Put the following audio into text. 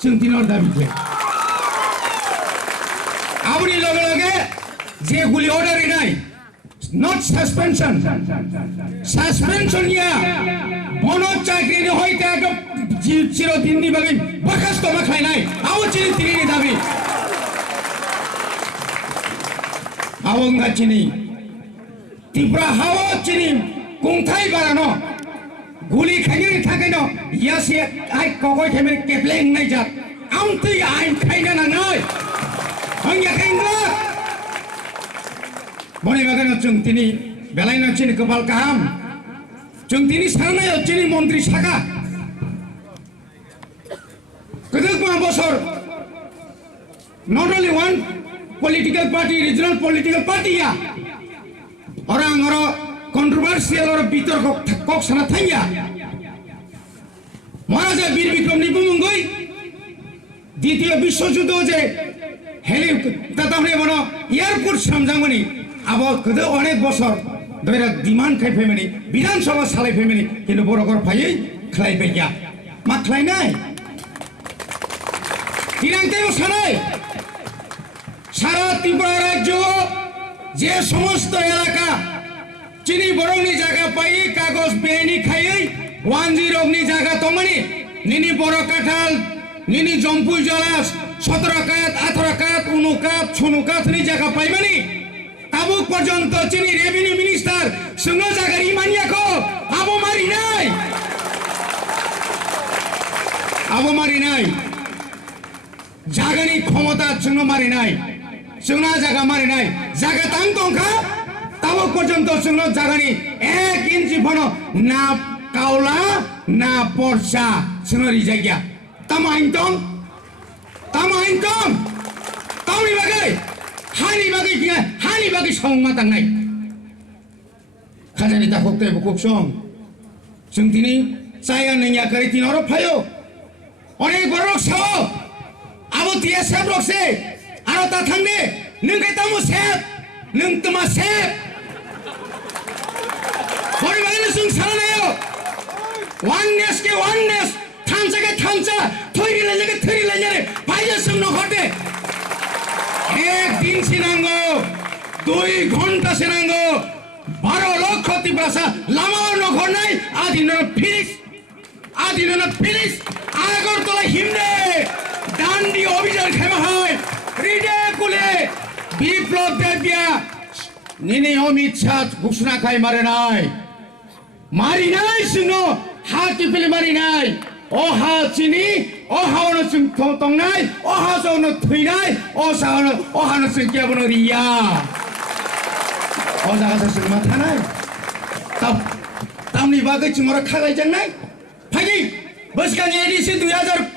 जों दिनर दाबिखौ आबुनि लगे लगे जे गुलि अर्डार होनाय not suspension या बनत चाकरिनि हयते एकदम चिरदिननि बागै बरखास्त खालायनाय आव चिनि दाबि आवंगाचिनि त्रिपुरा हाव चिनि कुंथाय बारानो गुलि खायनि थाखायनो यासे आइ कगय थेमे केप्लें नाय जात आमतै आइ खायना नाङै हंया खायंगा बने बागानो जों दिनै बेलायनो चिनि गोपाल काहाम जों दिनै सारनायाव चिनि मन्त्रि साखा गोदोमा बसर not only one political party regional political party ya orang controversial orang bitor kok sana thanya মহারাজা বীর বিক্রম নিপুমঙ্গই দ্বিতীয় বিশ্বযুদ্ধ যে হেলি তাতামনে বনো এয়ারপোর্ট সামজামনি আবো কত অনেক বছর ধরে ডিমান্ড খাই ফেমেনি বিধানসভা সালাই ফেমেনি কিন্তু বড়কর ফাইই খাই পাইয়া মা খাই নাই তিনাংতেও সারাই সারা ত্রিপুরা রাজ্য যে সমস্ত এলাকা চিনি বড়নি জায়গা পাই কাগজ বেনি খাই 10 নি জায়গা তমনি নিনি বড় কাঠাল নিনি জম্পুই জলাস 17 কাত 18 কাত 19 কাত 16 কাত নি জায়গা পাইবানি তাবুক পর্যন্ত চিনি রেভিনিউ মিনিস্টার সুনো জায়গা ইমানিয়াকো আবো মারি নাই জাগানি ক্ষমতা সুনো মারি নাই সুনা জায়গা মারি নাই জায়গা তাং তংখা তাবুক পর্যন্ত সুনো জাগানি 1 ইঞ্চি বনো না কাউলা না পরসা সুনরি জায়গা তামাইন্তং তাউনি বাগै হানি বাগै সংमा তাंनाय খাজানি দাখতে বুকুক সং जों दिनै जाया नैया करै तिनरो फायो अनेक बरक साव आबो तिया सेब रखसे आरो ता थांने नों कै तामु सेब नों तमा सेब परिबायनो जों सालानायो oneness के oneness थांचा के थांचा थैरि लायजे थैरि लायजे फाइजे जों नखरते एक दिन सिनांगो 2 घंटा सिनांगो 12 লক্ষ তিব্রাসা লামাও নখর নাই আদিনর ফিনিশ আগরতলা হিমনে ডান্ডি অভিযান খেমা হয় রিডে কুলে বিপ্লব দেবিয়া নিনি অমিত শাহ ঘোষণা খাই মারি নাই শুনো হাতি পেলে মারি নাই ও হা চিনি ও হাওনো সিং তংনাই ও হাসনো থইনাই ও সাহনো ও হানো সিং কেবনো রিয়া ও জায়গা সিং মাথা নাই তামনি বাগै চিমরা খাগাই জানাই ফাইনি বসকানি এডিসি 2000